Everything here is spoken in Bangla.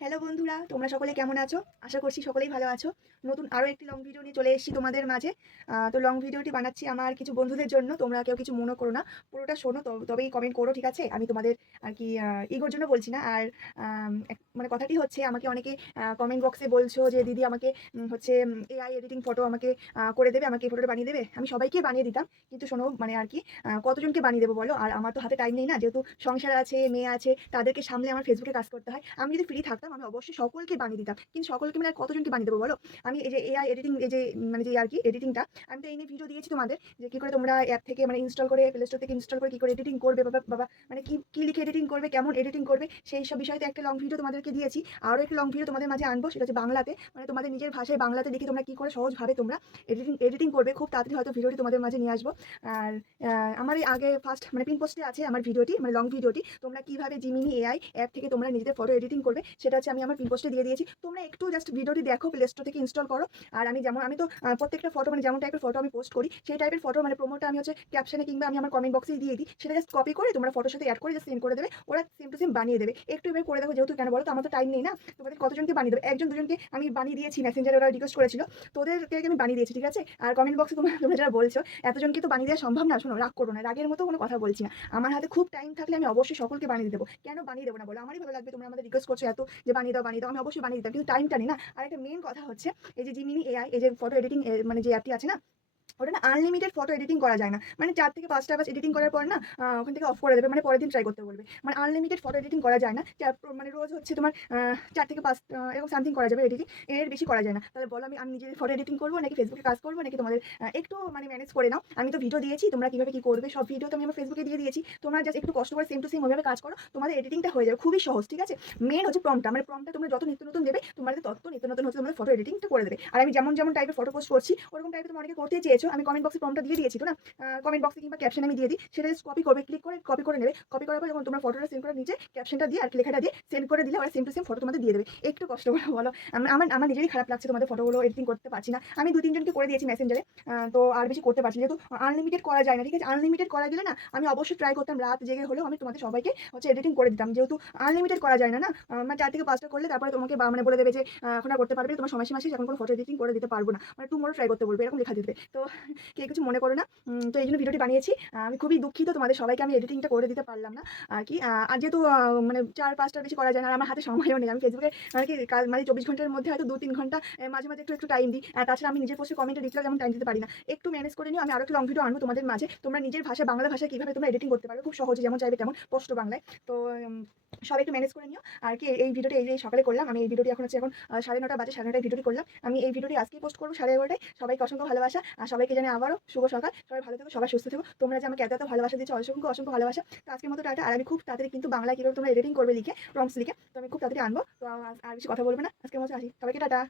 হ্যালো বন্ধুরা, তোমরা সকলে কেমন আছো? আশা করছি সকলেই ভালো আছো। নতুন আরও একটি লং ভিডিও নিয়ে চলে এসেছি তোমাদের মাঝে। তো লং ভিডিওটি বানাচ্ছি আমার কিছু বন্ধুদের জন্য। তোমরা কেউ কিছু মনে করো না, পুরোটা শোনো তবেই কমেন্ট করো, ঠিক আছে? আমি তোমাদের আর কি ইগোর জন্য বলছি না। আর মানে কথাটি হচ্ছে, আমাকে অনেকে কমেন্ট বক্সে বলছো যে, দিদি আমাকে হচ্ছে এআই এডিটিং ফটো আমাকে করে দেবে, আমাকে ফটোটা বানিয়ে দেবে? আমি সবাইকে বানিয়ে দিতাম, কিন্তু শোনো মানে আর কি কতজনকে বানিয়ে দেবো বলো? আর আমার তো হাতে টাইম নেই না, যেহেতু সংসার আছে, মেয়ে আছে, তাদেরকে সামলে আমার ফেসবুকে কাজ করতে হয়। আমি যদি ফ্রি থাকতাম আমি অবশ্যই সকলকে বানিয়ে দিতাম। কিন্তু সকলকে মানে কতজনকে বানিয়ে দেবো বলো? আমি এই যে এআই এডিটিং এই যে মানে যে আর কি এডিটিংটা আমি তো এই নিয়ে ভিডিও দিয়েছি তোমাদের যে কী করে তোমরা অ্যাপ থেকে মানে ইনস্টল করে প্লে স্টোর থেকে ইনস্টল করে কী করে এডিটিং করবে, বাবা বাবা মানে কি, কী লিখে এডিটিং করবে, কেমন এডিটিং করবে, সেই সব বিষয়ে তো একটা লং ভিডিও তোমাদেরকে দিয়েছি। আরও একটা লং ভিডিও তোমাদের মাঝে আনব, সেটা হচ্ছে বাংলাতে। মানে তোমাদের নিজের ভাষায় বাংলাতে লিখে তোমরা কী করে সহজভাবে তোমরা এডিটিং এডিটিং করবে। খুব তাড়াতাড়ি হয়তো ভিডিওটি তোমাদের মাঝে নিয়ে আসব। আর আমার এই আগে ফার্স্ট মানে পিন পোস্টে আছে আমার ভিডিওটি মানে লং ভিডিওটি তোমরা কীভাবে জিমিনি এআই অ্যাপ থেকে তোমরা নিজেদের ফটো এডিটিং করবে, সেটা হচ্ছে আমি আমার পিন পোস্টে দিয়ে দিয়েছি। তোমরা একটু জাস্ট ভিডিওটি দেখো প্লে স্টোর থেকে ইনস্টল করো। আর আমি যেমন, আমি তো প্রত্যেকটা ফটো মানে যেমন টাইপের ফটো আমি পোস্ট করি, সেই টাইপের ফটো মানে প্রোমোটা আমি হচ্ছে ক্যাপশনে কিংবা আমি আমার কমেন্ট বক্সে দিয়ে দিই, সেটা জাস্ট কপি করে তোমরা ফটোর সাথে অ্যাড করে জাস্ট সেন্ড করে দেবে, ওরা সেম টু সেম বানিয়ে দেবে। একটু এবার করে দেখো, যেহেতু কেন বলো তো, আমার তো টাইম নেই না, তোমাদের কতজনকে বানিয়ে দেবে? একজন, দুজনকে আমি বানিয়ে দিয়েছি মেসেঞ্জারে ওরা রিকোয়েস্ট করেছিল, তোদেরকে আমি বানিয়ে দিয়েছি, ঠিক আছে? আর কমেন্ট বক্সে তোমরা তোমরা যারা বলছো, এতজনকে তো বানিয়ে দেওয়া সম্ভব না, শোনো, রাগ করব না, রাগের মতো কোনো কথা বলছি না। আমার হাতে খুব টাইম থাকলে আমি অবশ্যই সকলকে বানিয়ে দেবো। কেন বানিয়ে দেবো না বলো? আমারই ভালো লাগবে, তোমরা আমাদের রিকোয়েস্ট করছ এত যে বানিয়ে দাও বানিয়ে দাও, আমি অবশ্যই বানিয়ে দিতাম। কিন্তু টাইমটা নেই না। আর একটা মেন কথা হচ্ছে, এই যে জিমিনি এআই এই যে ফটো এডিটিং মানে যে অ্যাপটি আছে না ওটা না আনলিমিটেড ফটো এডিটিং করা যায় না। মানে চার থেকে পাঁচটা বাস এডিটিং করার পর না ওখান থেকে অফ করে দেবে মানে পরের দিন ট্রাই করতে বলবে। মানে আনলিমিটেড ফটো এডিটিং করা যায় না। মানে রোজ হচ্ছে তোমার চার থেকে পাঁচ এরকম সামথিং করা যাবে এডিটিং এর বেশি করা যায় না। তাহলে বলো আমি আমি নিজের ফটো এডিটিং করব, নাকি ফেসবুকে কাজ করব, নাকি তোমাদের একটু মানে ম্যানেজ করে নাও। আমি তো ভিডিও দিয়েছি, তোমরা কীভাবে কী করবে, সব ভিডিও তো আমি আমার ফেসবুকে দিয়ে দিয়েছি। তোমরা জাস্ট একটু কষ্ট করে সেম টু সেম ওইভাবে কাজ করো, তোমাদের এডিটিংটা হয়ে যাবে। খুবই সহজ, ঠিক আছে? মেন হচ্ছে প্রমটা মানে প্রমটা তোমরা যত নিত্য নতুন দেবে, তোমাদের তত নিত্য নতুন হচ্ছে তোমাদের ফটো এডিটিংটা করে দেবে। আর আমি যেমন যেমন টাইপের ফটো পোস্ট করছি, ওরকম টাইপের তোমরা অনেকে করতে চেয়েছো আমি কমেন্ট বক্সে প্রমটা দিয়ে দিয়েছি, তো না? কমেন্ট বক্সে কিংবা ক্যাপশন আমি দিয়ে দিই, সেটা কপি করবে ক্লিক করে কপি করে নেবে। কপি করার পর যখন তোমরা ফটোটা সেন্ড করে নিচে ক্যাপশনটা দিয়ে আর লেখাটা দিয়ে সেন্ড করে দিলে ওরা সেম টু সেম ফটো তোমাদের দিয়ে দেবে। একটু কষ্ট করে বলো আমার আমার নিজেরই খারাপ লাগছে তোমাদের ফটোগুলো এডিটিং করতে পারছি না। আমি দু তিনজনকে করে দিয়েছি মেসেঞ্জারে তো আর বেশি করতে পারছি। যেহেতু আনলিমিটেড করা যায় না, ঠিক আছে? আনলিমিটেড করা গেলে না, আমি অবশ্যই ট্রাই করতাম, রাত জেগে হলেও আমি তোমাদের সবাইকে হচ্ছে এডিটিং করে দিতাম। যেহেতু আনলিমিটেড করা যায় না না? মানে চার থেকে পাঁচটা করলে তারপরে তোমাকে মানে বলে দেবে যে এখন করতে পারবে তোমার সময় সীমা শেষ এখন কোনো ফটো এডিটিং করে দিতে পারব না। মানে টুমোরো ট্রাই করতে বলবে, এরকম লেখা দিতে তো কে কিছু মনে করো না। তো এই জন্য ভিডিওটি বানিয়েছি। আমি খুবই দুঃখিত তোমাদের সবাইকে আমি এডিটিংটা করে দিতে পারলাম না। আর কি আর যেহেতু মানে চার পাঁচটার বেশি করা যায় না, আর আমার হাতে সময়ও নেই, আমি ফেসবুকে আর কি মানে চব্বিশ ঘণ্টার মধ্যে হয়তো দু তিন ঘণ্টা মাঝে মাঝে একটু একটু টাইম দিই। আর তাছাড়া আমি নিজের পোস্টে কমেন্টে রিপ্লাই যেমন টাইম দিতে পারি না। একটু ম্যানেজ করে নিও, আমি আরও একটু লং ভিডিও আনব তোমাদের মাঝে। তোমরা নিজের ভাষা, বাংলা ভাষায় কীভাবে তোমরা এডিটিং করতে পারবে, খুব সহজে, যেমন চাইবে তেমন স্পষ্ট বাংলায়। তো সবাই একটু ম্যানেজ করে নিও। আর কি, এই ভিডিওটি, এই যে সকালে করলাম, আমি এই ভিডিওটি এখন হচ্ছে এখন সাড়ে নটা বাজে, সাড়ে নটায় ভিডিওটি করলাম। আমি এই ভিডিওটি আজকেই পোস্ট করব সাড়ে এগারোটায়। সবাইকে অসংখ্য ভালোবাসা, আর সবাইকে জানি আবারও। শুভ সকাল। সবাই ভালো থেকো, সবাই সুস্থ থেকো। তোমরা যে আমাকে এত এত ভালোবাসা দিচ্ছ অসংখ্য অসংখ্য ভালোবাসা। তো আজকের মতো টাটা। আর আমি খুব তাড়াতাড়ি কিন্তু বাংলা কীভাবে তোমরা এডিটিং করবে লিখে প্রমস লিখে, তো আমি খুব তাড়াতাড়ি আনব। তো আর বেশি কথা বলবে না। আজকের মতো আসি। সবাইকে টাটা।